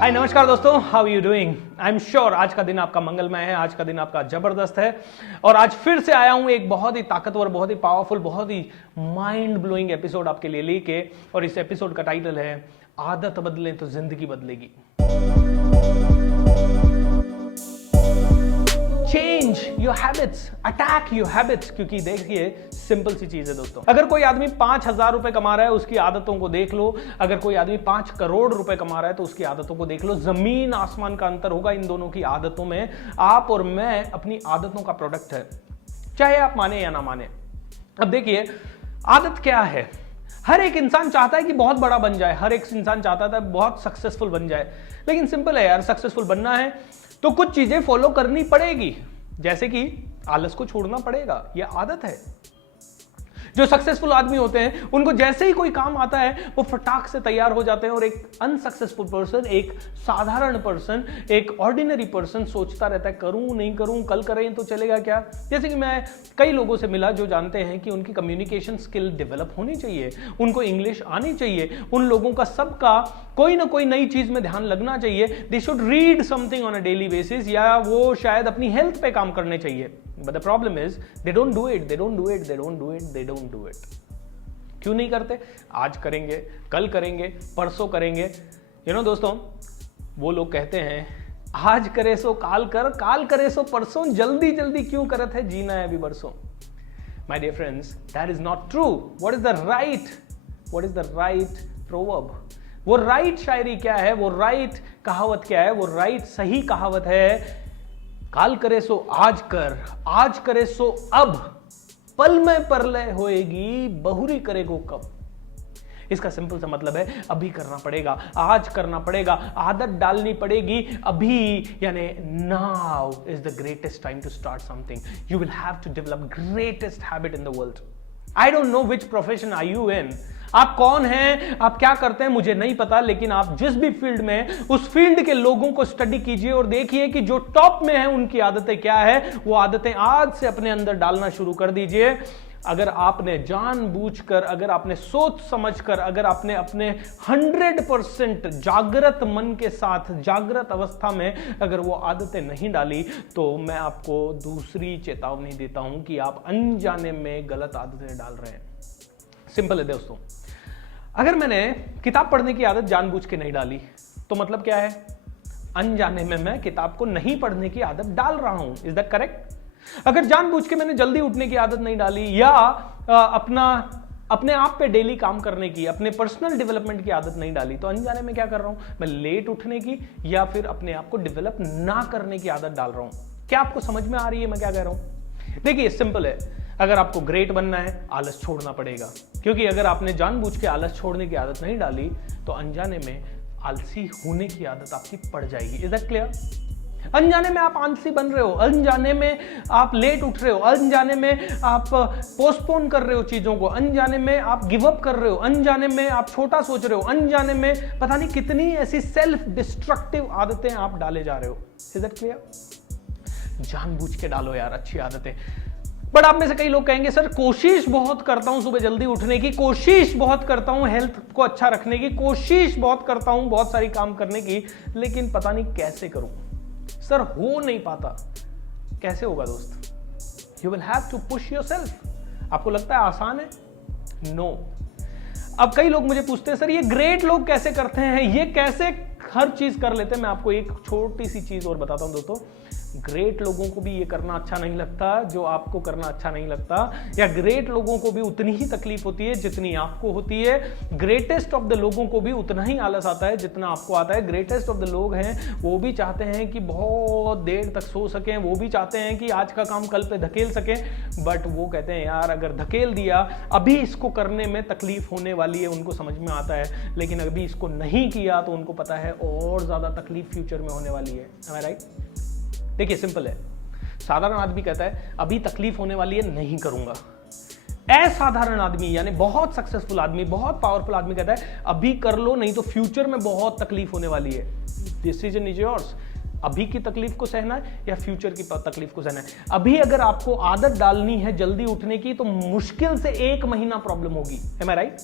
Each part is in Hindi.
हाय नमस्कार दोस्तों, how you doing. I am sure आज का दिन आपका मंगलमय है, आज का दिन आपका जबरदस्त है। और आज फिर से आया हूं एक बहुत ही ताकतवर, बहुत ही पावरफुल, बहुत ही माइंड ब्लोइंग एपिसोड आपके लिए लेके। और इस एपिसोड का टाइटल है आदत बदले तो जिंदगी बदलेगी। Change your habits, attack your habits. क्योंकि देखिए सिंपल सी चीज है दोस्तों, अगर कोई आदमी 5,000 रुपए कमा रहा है उसकी आदतों को देख लो, अगर कोई आदमी 5 करोड़ रुपए कमा रहा है तो उसकी आदतों को देख लो। जमीन आसमान का अंतर होगा इन दोनों की आदतों में। आप और मैं अपनी आदतों का प्रोडक्ट है, चाहे आप माने या ना माने। अब देखिए आदत क्या है। हर एक इंसान चाहता है कि बहुत बड़ा बन जाए, हर एक इंसान चाहता था बहुत सक्सेसफुल बन जाए। लेकिन सिंपल है यार, सक्सेसफुल बनना है तो कुछ चीजें फॉलो करनी पड़ेगी, जैसे कि आलस को छोड़ना पड़ेगा, यह आदत है। जो सक्सेसफुल आदमी होते हैं उनको जैसे ही कोई काम आता है वो फटाक से तैयार हो जाते हैं। और एक अनसक्सेसफुल पर्सन, एक साधारण पर्सन, एक ऑर्डिनरी पर्सन सोचता रहता है करूं नहीं करूं, कल करें तो चलेगा क्या। जैसे कि मैं कई लोगों से मिला जो जानते हैं कि उनकी कम्युनिकेशन स्किल डेवलप होनी चाहिए, उनको इंग्लिश आनी चाहिए, उन लोगों का सबका कोई ना कोई नई चीज में ध्यान लगना चाहिए। They should read something on a daily basis, या वो शायद अपनी हेल्थ पे काम करने चाहिए। But the problem is they don't do it, they don't do it, they don't do it, they don't do it. क्यों नहीं करते? आज करेंगे, कल करेंगे, परसों करेंगे। दोस्तों, वो लोग कहते हैं आज करे सो काल कर, काल करे सो परसों, जल्दी जल्दी क्यों करत है, जीना है अभी बरसों। My dear friends, that is not true. What is the right proverb? वो राइट शायरी क्या है, वो राइट कहावत क्या है, वो राइट सही कहावत है, काल करे सो आज कर, आज करे सो अब, पल में परलय होएगी, बहुरी करेगो कब। इसका सिंपल सा मतलब है अभी करना पड़ेगा, आज करना पड़ेगा, आदत डालनी पड़ेगी अभी। यानी now is the greatest time to start something. You will have to develop greatest habit in the world. I don't know which profession are you in, आप कौन हैं, आप क्या करते हैं, मुझे नहीं पता। लेकिन आप जिस भी फील्ड में, उस फील्ड के लोगों को स्टडी कीजिए और देखिए कि जो टॉप में है उनकी आदतें क्या है। वो आदतें आज से अपने अंदर डालना शुरू कर दीजिए। अगर आपने जानबूझकर, अगर आपने सोच समझकर, अगर आपने अपने 100% जागृत मन के साथ, जागृत अवस्था में अगर वो आदतें नहीं डाली, तो मैं आपको दूसरी चेतावनी देता हूं कि आप अनजाने में गलत आदतें डाल रहे हैं। सिंपल है दोस्तों, अगर मैंने किताब पढ़ने की आदत जानबूझ के नहीं डाली तो मतलब क्या है, अनजाने में मैं किताब को नहीं पढ़ने की आदत डाल रहा हूं। Is that correct? अगर जानबूझ के मैंने जल्दी उठने की आदत नहीं डाली, या अपने आप पे डेली काम करने की, अपने पर्सनल डेवलपमेंट की आदत नहीं डाली, तो अनजाने में क्या कर रहा हूं, मैं लेट उठने की या फिर अपने आप को डेवलप ना करने की आदत डाल रहा हूं। क्या आपको समझ में आ रही है मैं क्या कह रहा हूं? देखिए सिंपल है, अगर आपको ग्रेट बनना है आलस छोड़ना पड़ेगा। क्योंकि अगर आपने जानबूझ के आलस छोड़ने की आदत नहीं डाली तो अनजाने में आलसी होने की आदत आपकी पड़ जाएगी। Is that clear? अनजाने में आप आलसी बन रहे हो, अनजाने में आप लेट उठ रहे हो, अनजाने में आप पोस्टपोन कर रहे हो चीजों को, अनजाने में आप गिव अप कर रहे हो, अनजाने में आप छोटा सोच रहे हो, अनजाने में पता नहीं कितनी ऐसी सेल्फ डिस्ट्रक्टिव आदतें आप डाले जा रहे हो। Is that clear? जानबूझ के डालो यार अच्छी आदतें। बट आप में से कई लोग कहेंगे सर कोशिश बहुत करता हूं सुबह जल्दी उठने की, कोशिश बहुत करता हूं हेल्थ को अच्छा रखने की, कोशिश बहुत करता हूं बहुत सारी काम करने की, लेकिन पता नहीं कैसे करूं सर, हो नहीं पाता। कैसे होगा दोस्त? You will have to push yourself. आपको लगता है आसान है? नो। अब कई लोग मुझे पूछते हैं सर ये ग्रेट लोग कैसे करते हैं, ये कैसे हर चीज कर लेते हैं। मैं आपको एक छोटी सी चीज और बताता हूं दोस्तों, ग्रेट लोगों को भी ये करना अच्छा नहीं लगता जो आपको करना अच्छा नहीं लगता, या ग्रेट लोगों को भी उतनी ही तकलीफ होती है जितनी आपको होती है। ग्रेटेस्ट ऑफ द लोगों को भी उतना ही आलस आता है जितना आपको आता है। ग्रेटेस्ट ऑफ द लोग हैं वो भी चाहते हैं कि बहुत देर तक सो सकें, वो भी चाहते हैं कि आज का काम कल पे धकेल सकें, बट वो कहते हैं यार अगर धकेल दिया, अभी इसको करने में तकलीफ होने वाली है, उनको समझ में आता है, लेकिन अभी इसको नहीं किया तो उनको पता है और ज्यादा तकलीफ फ्यूचर में होने वाली है। Am I right? देखिए सिंपल है, साधारण आदमी कहता है अभी तकलीफ होने वाली है नहीं करूंगा। असाधारण आदमी यानी बहुत सक्सेसफुल आदमी, बहुत पावरफुल आदमी कहता है अभी कर लो नहीं तो फ्यूचर में बहुत तकलीफ होने वाली है। Decision is yours. अभी की तकलीफ को सहना है या फ्यूचर की तकलीफ को सहना है? अभी अगर आपको आदत डालनी है जल्दी उठने की तो मुश्किल से 1 महीना प्रॉब्लम होगी, एम आई राइट?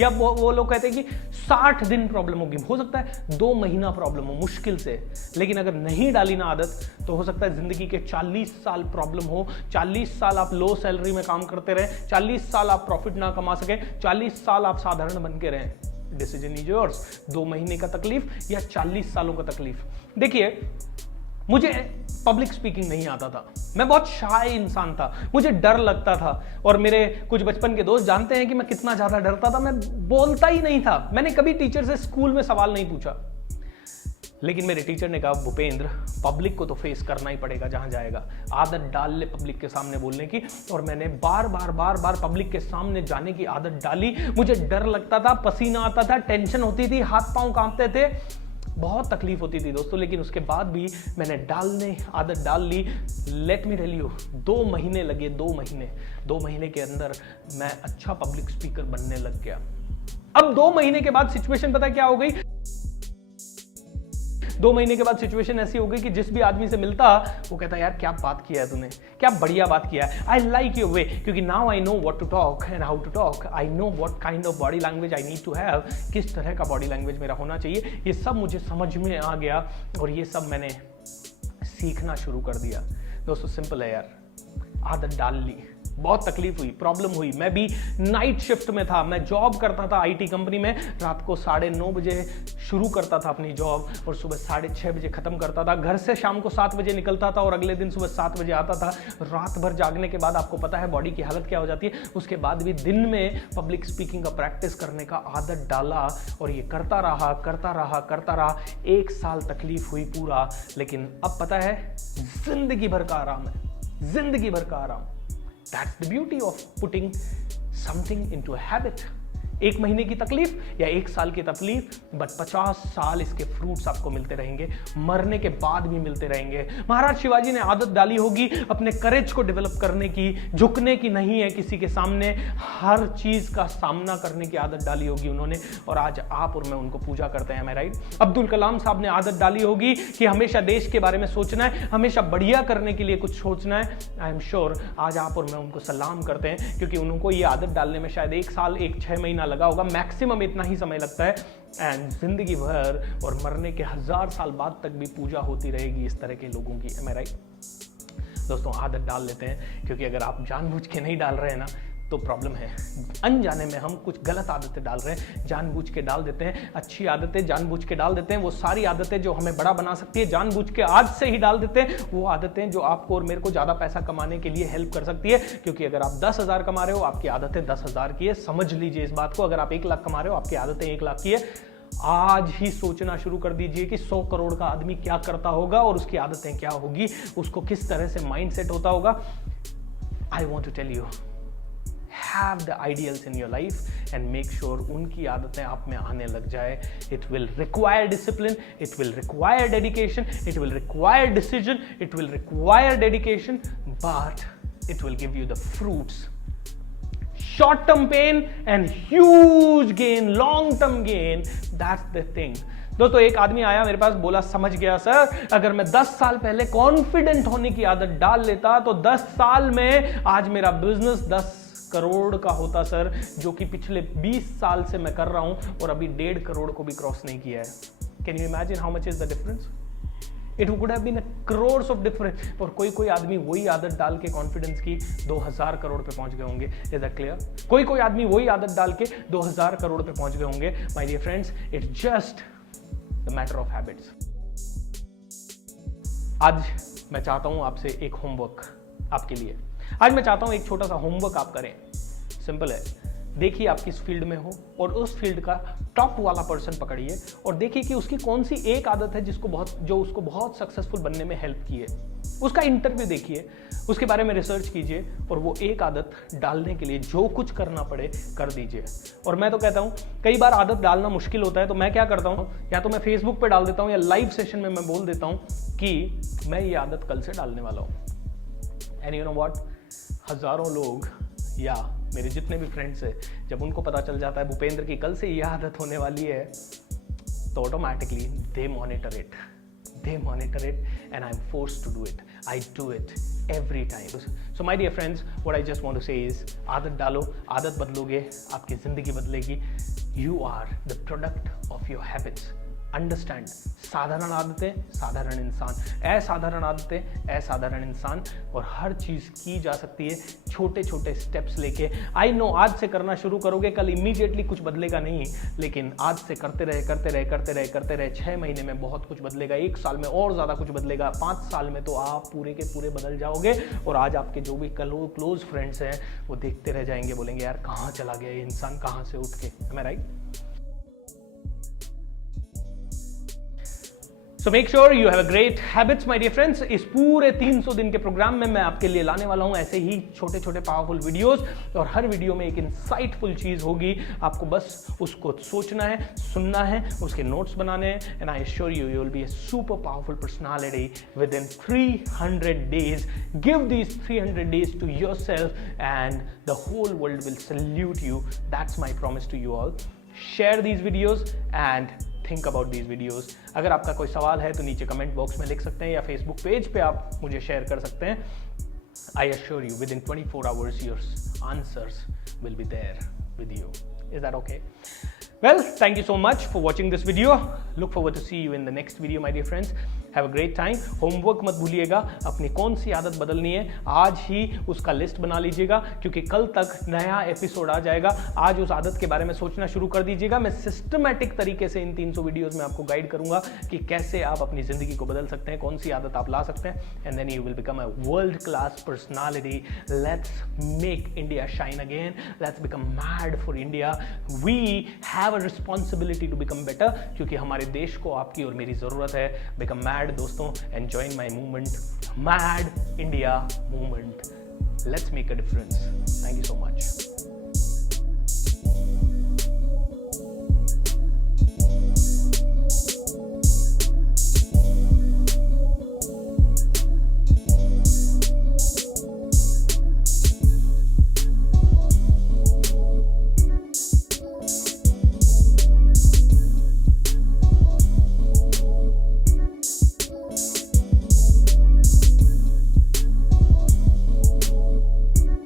या वो लोग कहते हैं कि 60 दिन प्रॉब्लम होगी, हो सकता है 2 महीना प्रॉब्लम हो मुश्किल से। लेकिन अगर नहीं डाली ना आदत तो हो सकता है जिंदगी के 40 साल प्रॉब्लम हो, 40 साल आप लो सैलरी में काम करते रहे, 40 साल आप प्रॉफिट ना कमा सके, 40 साल आप साधारण बन के रहें। डिसीजन इज योर्स, 2 महीने का तकलीफ या 40 सालों का तकलीफ। देखिए, मुझे पब्लिक स्पीकिंग नहीं आता था, मैं बहुत शाय इंसान था, मुझे डर लगता था। और मेरे कुछ बचपन के दोस्त जानते हैं कि मैं कितना ज्यादा डरता था, मैं बोलता ही नहीं था। मैंने कभी टीचर से स्कूल में सवाल नहीं पूछा, लेकिन मेरे टीचर ने कहा, भूपेंद्र पब्लिक को तो फेस करना ही पड़ेगा जहां जाएगा, आदत डाल ले पब्लिक के सामने बोलने की। और मैंने बार बार पब्लिक के सामने जाने की आदत डाली। मुझे डर लगता था, पसीना आता था, टेंशन होती थी, हाथ पांव कांपते थे, बहुत तकलीफ होती थी दोस्तों। लेकिन उसके बाद भी मैंने आदत डाल ली। लेट मी टेल यू, 2 महीने लगे, 2 महीने के अंदर मैं अच्छा पब्लिक स्पीकर बनने लग गया। अब 2 महीने के बाद सिचुएशन पता है क्या हो गई? 2 महीने के बाद सिचुएशन ऐसी हो गई कि जिस भी आदमी से मिलता वो कहता, यार क्या बात किया है तूने, क्या बढ़िया बात किया है, आई लाइक योर वे, क्योंकि now I know what to talk and how to talk, I know what kind of body language I need to have, किस तरह का बॉडी लैंग्वेज मेरा होना चाहिए। ये सब मुझे समझ में आ गया और ये सब मैंने सीखना शुरू कर दिया। दोस्तों सिंपल है यार, आदत डाल ली, बहुत तकलीफ हुई, प्रॉब्लम हुई। मैं भी नाइट शिफ्ट में था, मैं जॉब करता था आईटी कंपनी में, रात को 9:30 बजे शुरू करता था अपनी जॉब और सुबह 6:30 बजे खत्म करता था। घर से शाम को 7 बजे निकलता था और अगले दिन सुबह 7 बजे आता था। रात भर जागने के बाद आपको पता है बॉडी की हालत क्या हो जाती है। उसके बाद भी दिन में पब्लिक स्पीकिंग का प्रैक्टिस करने का आदत डाला और ये करता रहा। 1 साल तकलीफ हुई पूरा, लेकिन अब पता है जिंदगी भर का आराम है, जिंदगी भर का आराम। That's the beauty of putting something into a habit. 1 महीने की तकलीफ या 1 साल की तकलीफ, बट 50 साल इसके फ्रूट्स आपको मिलते रहेंगे, मरने के बाद भी मिलते रहेंगे। महाराज शिवाजी ने आदत डाली होगी अपने करेज को डेवलप करने की, झुकने की नहीं है किसी के सामने, हर चीज का सामना करने की आदत डाली होगी उन्होंने, और आज आप और मैं उनको पूजा करते हैं, मैं राइट? अब्दुल कलाम साहब ने आदत डाली होगी कि हमेशा देश के बारे में सोचना है, हमेशा बढ़िया करने के लिए कुछ सोचना है। आई एम श्योर आज आप और मैं उनको सलाम करते हैं, क्योंकि उनको ये आदत डालने में शायद 1 साल 6 महीना लगा होगा, मैक्सिमम इतना ही समय लगता है। एंड जिंदगी भर और मरने के 1000 साल बाद तक भी पूजा होती रहेगी इस तरह के लोगों की, एम आई राइट? दोस्तों आदत डाल लेते हैं, क्योंकि अगर आप जानबूझ के नहीं डाल रहे हैं ना तो प्रॉब्लम है। अनजाने में हम कुछ गलत आदतें डाल रहे हैं, जानबूझ के डाल देते हैं। अच्छी आदतें जानबूझ के डाल देते हैं, वो सारी आदतें जो हमें बड़ा बना सकती है जानबूझ के आज से ही डाल देते हैं। वो आदतें जो आपको और मेरे को ज्यादा पैसा कमाने के लिए हेल्प कर सकती है, क्योंकि अगर आप 10,000 कमा रहे हो आपकी आदतें 10,000 की है। समझ लीजिए इस बात को। अगर आप 1 लाख कमा रहे हो आपकी आदतें 1 लाख की है। आज ही सोचना शुरू कर दीजिए कि 100 करोड़ का आदमी क्या करता होगा और उसकी आदतें क्या होगी, उसको किस तरह से माइंडसेट होता होगा। I want to tell you, have the ideals in your life and make sure उनकी आदतें आप में आने लग जाए। It will require discipline, it will require dedication, it will require decision, it will require dedication, but it will give you the fruits. Short term pain and huge gain, long term gain, that's the thing. दोस्तों एक आदमी आया मेरे पास, बोला समझ गया सर, अगर मैं 10 साल पहले कॉन्फिडेंट होने की आदत डाल लेता तो 10 साल में आज मेरा बिजनेस 10 करोड़ का होता सर, जो कि पिछले 20 साल से मैं कर रहा हूं और अभी 1.5 करोड़ को भी क्रॉस नहीं किया है। Can you imagine how much is the difference? It would have been crores of difference. और कोई आदमी वही आदत डाल के कॉन्फिडेंस की 2000 करोड़ पे पहुंच गए होंगे। Is that clear? कोई आदमी वही आदत डाल के 2000 करोड़ पे पहुंच गए होंगे। My dear friends, it's just the matter of habits. आज मैं चाहता हूं आपसे एक होमवर्क आपके लिए। आज मैं चाहता हूं एक छोटा सा होमवर्क आप करें। सिंपल है, देखिए आप किस फील्ड में हो और उस फील्ड का टॉप वाला पर्सन पकड़िए और देखिए कि उसकी कौन सी एक आदत है जो उसको बहुत सक्सेसफुल बनने में हेल्प की है। उसका इंटरव्यू देखिए, उसके बारे में रिसर्च कीजिए और वो एक आदत डालने के लिए जो कुछ करना पड़े कर दीजिए। और मैं तो कहता हूं कई बार आदत डालना मुश्किल होता है, तो मैं क्या करता हूं, या तो मैं फेसबुक पे डाल देता हूं या लाइव सेशन में मैं बोल देता हूं कि मैं ये आदत कल से डालने वाला हूं। एंड यू नो व्हाट, हजारों लोग या मेरे जितने भी फ्रेंड्स हैं, जब उनको पता चल जाता है भूपेंद्र की कल से ये आदत होने वाली है, तो automatically they monitor it. they monitor it, and I'm forced to do it. I do it every time. So my dear friends, what I just want to say is, आदत डालो, आदत बदलोगे, आपकी जिंदगी बदलेगी. You are the product of your habits. Understand, साधारण आदतें, साधारण इंसान, असाधारण आदतें, असाधारण इंसान, और हर चीज़ की जा सकती है छोटे छोटे स्टेप्स लेके. आई नो आज से करना शुरू करोगे, कल इमीडिएटली कुछ बदलेगा नहीं, लेकिन आज से करते रहे 6 महीने में बहुत कुछ बदलेगा, 1 साल में और ज़्यादा कुछ बदलेगा, 5 साल में तो आप पूरे के पूरे बदल जाओगे. और आज आपके जो भी क्लोज फ्रेंड्स हैं वो देखते रह जाएंगे, बोलेंगे यार कहाँ चला गया ये इंसान, कहाँ से उठ के. Am I right? So make sure you have a great habits, my dear friends. इस पूरे 300 दिन के प्रोग्राम में मैं आपके लिए लाने वाला हूं ऐसे ही छोटे छोटे पावरफुल वीडियोस, और हर वीडियो में एक इंसाइटफुल चीज होगी. आपको बस उसको सोचना है, सुनना है, उसके नोट्स बनाने हैं, and I assure you will be a super powerful personality with in 300 days. Give these 300 days to yourself and the whole world will salute you. That's my promise to you all. Share these videos and think about these videos. अगर आपका कोई सवाल है तो नीचे कमेंट बॉक्स में लिख सकते हैं, या फेसबुक पेज पे आप मुझे शेयर कर सकते हैं. I assure you within 24 hours your answers will be there with you. Is that okay? Well, thank you so much for watching this video. Look forward to see you in the next video, my dear friends. Have a great time. Homework मत भूलिएगा, अपनी कौन सी आदत बदलनी है आज ही उसका लिस्ट बना लीजिएगा, क्योंकि कल तक नया एपिसोड आ जाएगा. आज उस आदत के बारे में सोचना शुरू कर दीजिएगा. मैं सिस्टमैटिक तरीके से इन 300 वीडियोस में आपको गाइड करूंगा कि कैसे आप अपनी जिंदगी को बदल सकते हैं, कौन सी आदत आप ला सकते हैं, and then you will become a world class personality. Let's make India shine again. Let's become mad for India. We have a responsibility to become better, क्योंकि हमारे देश को आपकी और मेरी जरूरत है. बिकम मैड दोस्तों, and join my movement, Mad India movement. Let's make a difference. Thank you so much.